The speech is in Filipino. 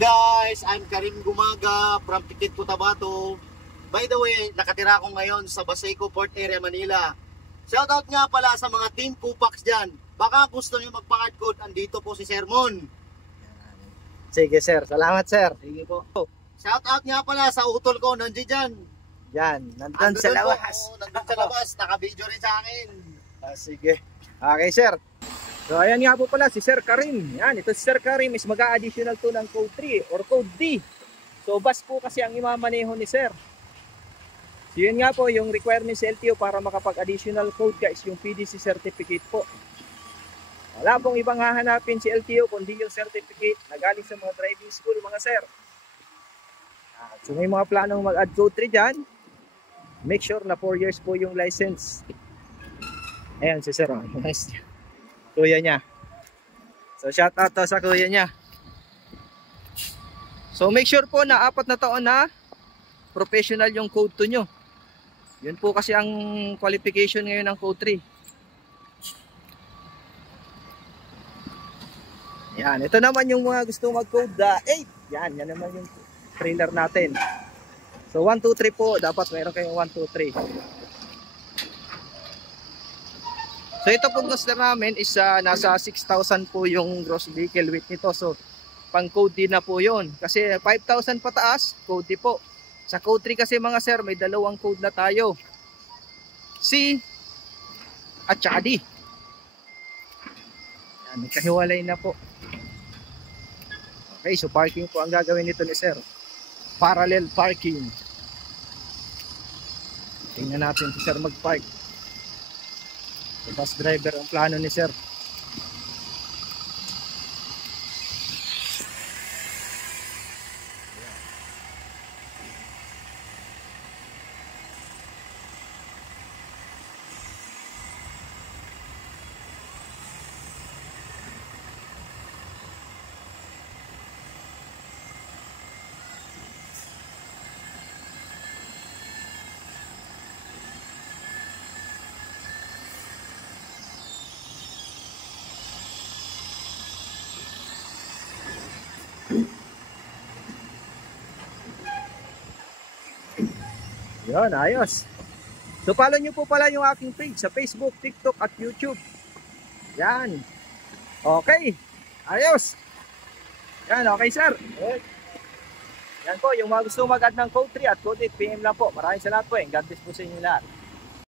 guys, I'm Karim Gumaga from Tikit, Cotabato. By the way, nakatira ako ngayon sa Baseco Port Area, Manila. Shoutout nga pala sa mga Team Kupax dyan. Baka gusto nyo magpa-hardcode, andito po si Sir Mon. Sige sir, salamat sir. Sige po. Shoutout nga pala sa utol ko, nandiyan dyan. Yan, nandun sa labas. Nandun sa labas, naka-video rin sa akin. Sige. Okay sir. So ayan nga po pala si Sir Karim. Yan, ito si Sir Karim is mag-a-additional to ng code 3 or code D. So bus po kasi ang imamaneho ni Sir. So yun nga po yung requirements sa LTO para makapag-additional code guys, yung PDC certificate po. Wala pong ibang hahanapin si LTO kundi yung certificate na galing sa mga driving school mga sir. So may mga planong mag-add code 3 dyan. Make sure na 4 years po yung license. Ayan si Sir. Nice. Kuya niya. So shout out to sa kuya niya. So make sure po na 4 na taon na professional yung code 2 nyo. Yun po kasi ang qualification ngayon ng code 3. Yan, ito naman yung mga gusto mag-code 8. Yan naman yung trailer natin. So 1, 2, 3 po, dapat meron kayong 1, 2, 3. So ito po gusto namin is nasa 6,000 po yung gross vehicle weight nito. So pang code D na po yun. Kasi 5,000 pataas, code D po. Sa code 3 kasi mga sir, may dalawang code na tayo. C at saka D. Yan, nagkahiwalay na po. Okay, so parking po ang gagawin nito ni sir. Parallel parking. Tingnan natin si sir mag-park. So, bus driver ang plano ni sir. Yun, ayos. So follow nyo po pala yung aking page sa Facebook, TikTok at YouTube. Yan. Okay. Ayos. Yan, okay sir. Yan po, yung mga gusto mag-add ng code 3 at code 8 PM lang po. Maraming salamat po. God bless po sa inyo lahat.